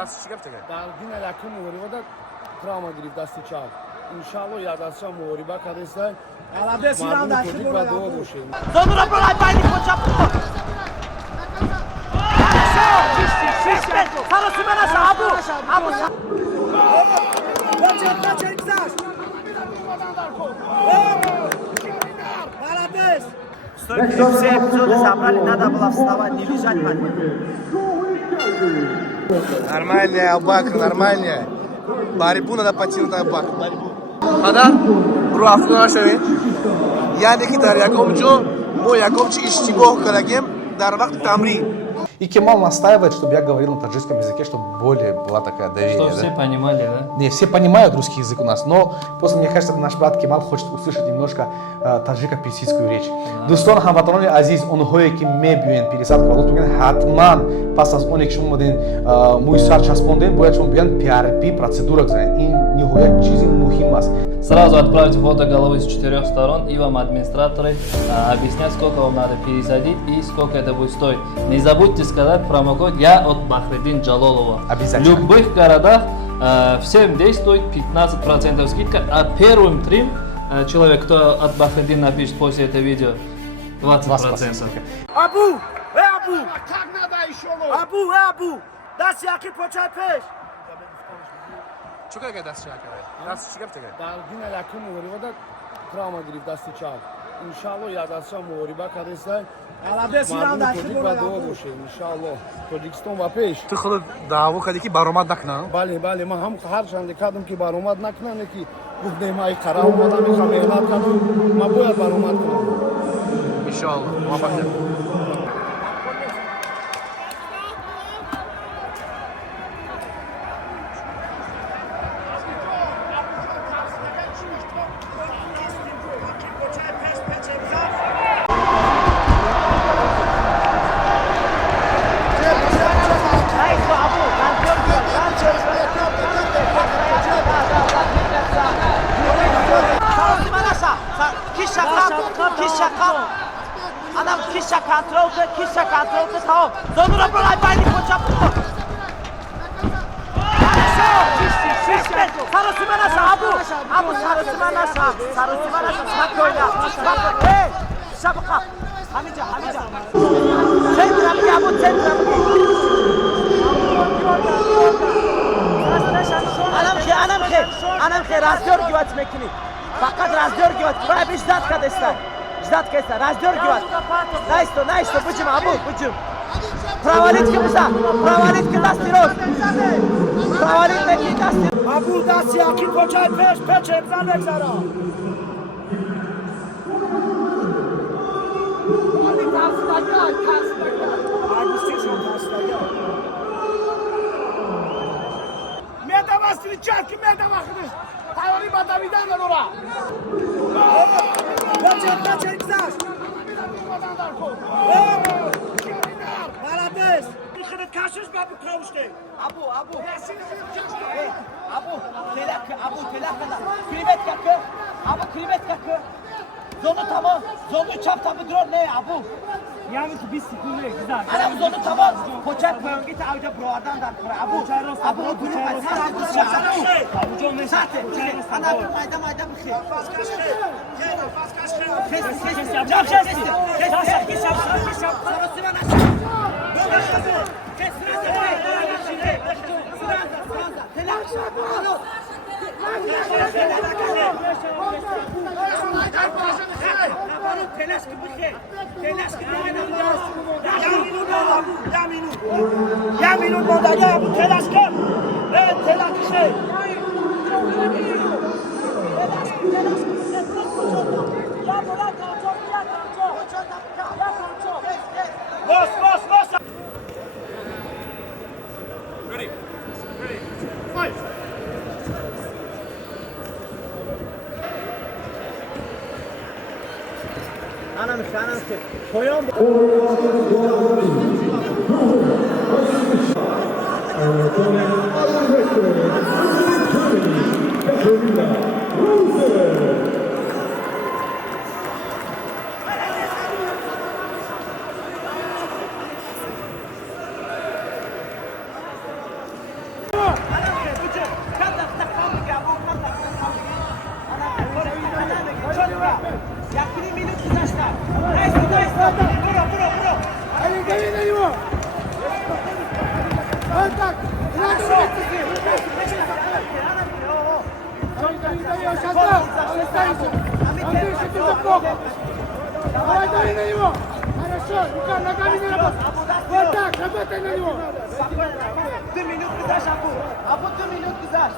دست چی گرفته؟ در دین لکه مهریبا تراما گرفت دست چپ انشالله یادداشت مهریبا کردست Alabes مردم İran'da ترجیح şu و gol دعا yaptı. باشه Sonra bırak baydı koçap. Sana sümene sahabu. Abu. Kaçır güzel. Alabes. Все эпизоды забрали, надо было вставать, не лежать на нем. Нормальная бак, нормальная. Борьбу надо потянуть бак. Хада, ру автона шавед. Yani ki dar якомчо, мо якомчо иштибоҳ кардагем дар вақти тамрин. И Кемал настаивает, чтобы я говорил на таджикском языке, чтобы более была такая доверие. Что да? все понимали, да? Не, все понимают русский язык у нас, но просто мне кажется, наш брат Кемал хочет услышать немножко таджико-персидскую речь. Дустон хамватанони азиз, онҳое ки мебиёянд пересад калот мегӯянд ҳатман пас аз оне ки шумо модин мӯи сар часпондем, бояд шумо биёянд PRP процедура гузаред. Ин ниҳоят чизи муҳим аст. Сразу отправьте фото головы с 4 сторон, и вам администраторы объяснят, сколько вам надо пересадить и сколько это будет стоить. Не забудьте сказать промокод «Я от Бахредин Джалолова». Обязательно. В любых городах всем действует 15% скидка, а первым трем человек, кто от Бахредин напишет после этого видео, 20%. Abu. Abu. Abu. Abu. Dast yaki poçay peş. چه کار کرد دست چه کرد؟ دست چی گرفته؟ در دین لکه مهریبا تراما گرفت دست چپ انشالله یادداشت مهریبا کردست Alabes مردم İran'da şu ترجیح gol و دعا yaptı. باشه انشالله تاجیکستان و پیش تو خود دعوا کردی که برآمد نکنه. بله من هم هر چند کردم که برآمد نکنن که گفتم ای قرار اومدم میخوام اعلام کنم من باید برآمد کنم ان شاء الله موفق شد. Kişa kontrolde tamam. Sonra bırak baydı koçap. Sana sümene sahabu. Abu sana sümene sahabu. Sana sümene sahabu. Oyna. Hey. Şabaka. Hamica. Centramı ya bu centramı. Anam ki razdör güvet mekini. Fakat razdör güvet. Buraya bir jdat kadesler. Jdat kadesler. Razdör güvet. Naisto. Bıcım abu. Pravalit ki buza. Pravalit ki dastiroz. Pravalit ki dastiroz. Abu dast yaki poçay peş. Peç ekran ekzara. Meda bastırı çarkı meda bakınız. Tayori badavidan da ora. Kaçır güzel. Alabes. Kırık kaşış mı bu kavuştu? Abu. Telak kadar. Krivet kakı. Krivet kakı. Zonu tamam. Zonu çap tabi drone ne Abu? Yani ki biz sıkılıyor güzel. Anam zonu tamam. Koçak koyun git avca broardan dar kura. Abu grup ay. Sahte. Ana bir mayda bıkı. Kes. Sana sümen aç. Kes. Telak. Alo. Telaş gibi şey. Ya minut moda ya bu telaş kır. Evet telaş şey. Bas. Ready. Fight. Anam ki. Koyun. так! Надо давай, дави на него! Хорошо, рука, ногами не работай! Вот так, работай на него! 2 minut güzel Abu. Abu 2 minut güzel.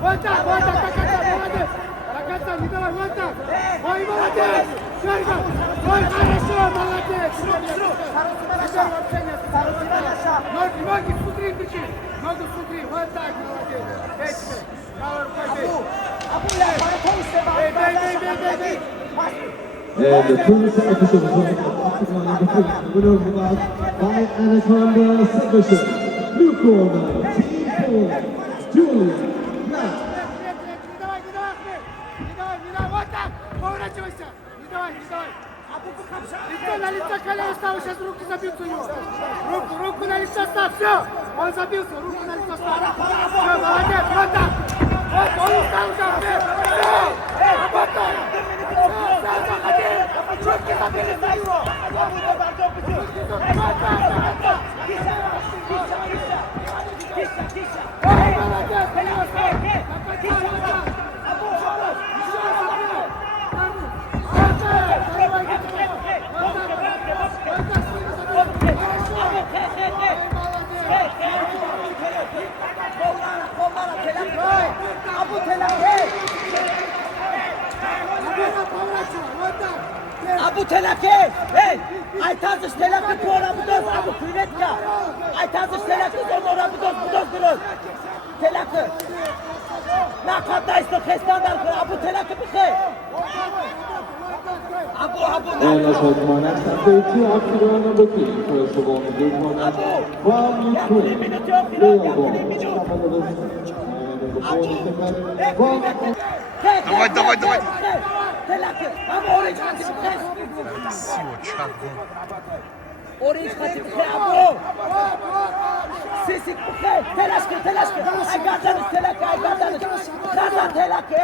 Вот так, молодец! Рогатца, не давай, вот так! Ой, молодец! Шарка! Ой, хорошо, молодец! Теперь вообще нет! Ноги смотри, кричи! Ногу смотри, вот так, молодец! Эй, тебе! Правой рукой бей! Abu ya bana kol iste Бей! The previous episode was winner of the match by Anaconda submission. New corner, Team Poland, Julian Black. Не давай, вот так! Поворачивайся! Не давай! Лицо на лицо, колено ставь, сейчас руки забьются у него! Руку на лицо ставь, все! Он забился, руку на лицо ставь! Все, молодец, вот так! Вот, он устал уже, все! Работай! Все, заходи! Руки забили за него! Ой, молодец, Abu telaki. Abu telaki. Hey, ai tazış telaki por Abu dost Abu privetka. Ai tazış telaki on Abu dost durur. Telaki. Na kadar isto standart Abu telaki bixi. Abu. And let's welcome our next athlete to octagon number 3. First of all, the gate one from Ukraine, Leobor Shapovalov. And the ball is from Давай. Telaki. Abu orange hati bixi. Orange hati bixi Abu. Sisik bixi. Telaşkı. Ay gardanış telaki. Gaza telaki.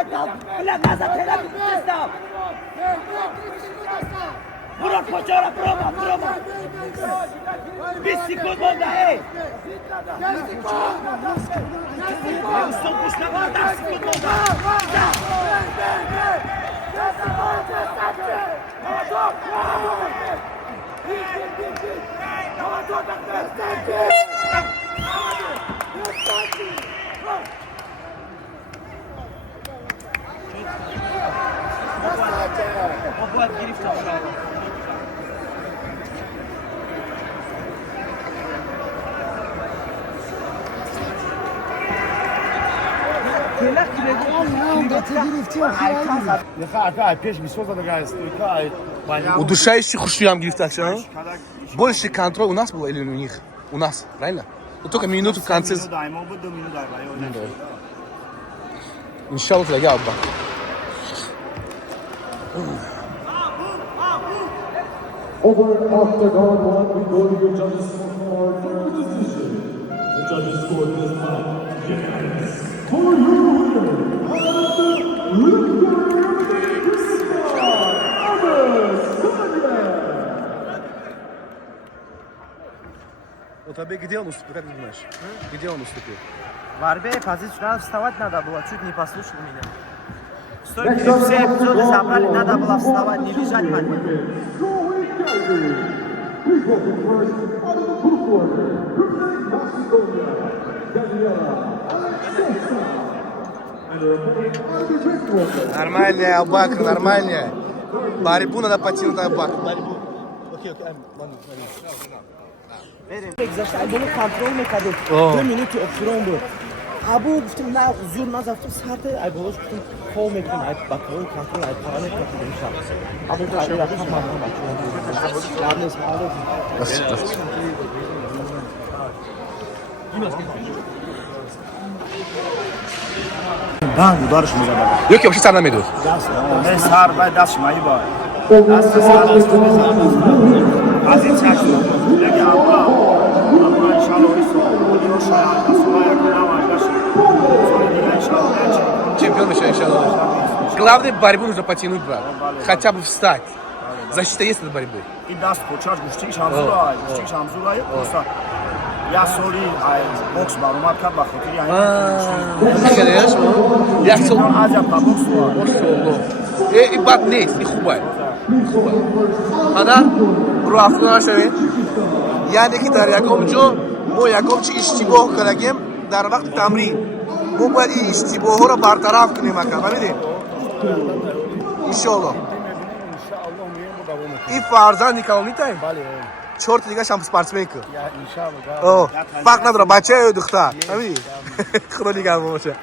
Bile gaza telaki bixi. Bro, poczora, promo. Bir sekund oldu, hey. Son kuşla var da sekund oldu. Опять не создана такая стойка. Удушающий хушлям грифтакшн. Больше контроль у нас был или у них? У нас, правильно? Ну только минуту в конце. İnşallah ya bak. Over octagon one, we go to your judges for final decision. The judges scored this match unanimous for your winner of Вот тебе где он уступил, как ты думаешь? Где он уступил? В арбе позицию вставать надо было, чуть не послушал меня. Стойки все эпизоды забрали, надо было вставать, не лежать под ним. Нормальная Абак, нормальная. Борьбу надо потянуть Абак. Борьбу. Окей, Verin. Bunu kontrol mekanı. 2 minut opsiyon bu. Abu gittim na zor nazafım saate ay boş gittim kol mekan ay bakalım kontrol ay parametre demişler. Abu tabii yapamam bak. Yardım sağlık. Да, ударишь меня. Yok yok, hiç anlamıyordu. Ben sar bay daş mayı var. Das sar Aziz çaktı. Leki abla. Abla inşallah oysa. Чемпион еще иншаллах. Главное, борьбу нужно потянуть, брат. Хотя бы встать. Защита есть от борьбы. И даст почаш гуштик шамзурай. Гуштик шамзурай. Просто Я соли бокс баромад кард ба хотири Кардеш як сол азия ба бокс буд. Машалло. И бад нест, и хубай. Ҳада рафт нашавед. Яъне ки дар ягом ҷо мо ягом чи иштибоҳ кардагем дар вақти тамрин. Мо бояд ин иштибоҳҳоро бартараф кунем ака. Фаҳмидед? Иншоаллоҳ. Иншааллоҳ мием бу давом мекунем. Ин фарзанди калонитай? Бале. 4 та дигаш ҳам спортсменка. Я иншааллоҳ. Фарқ надорад бача ё духтар. Фаҳмидӣ? Худо нигарон боша.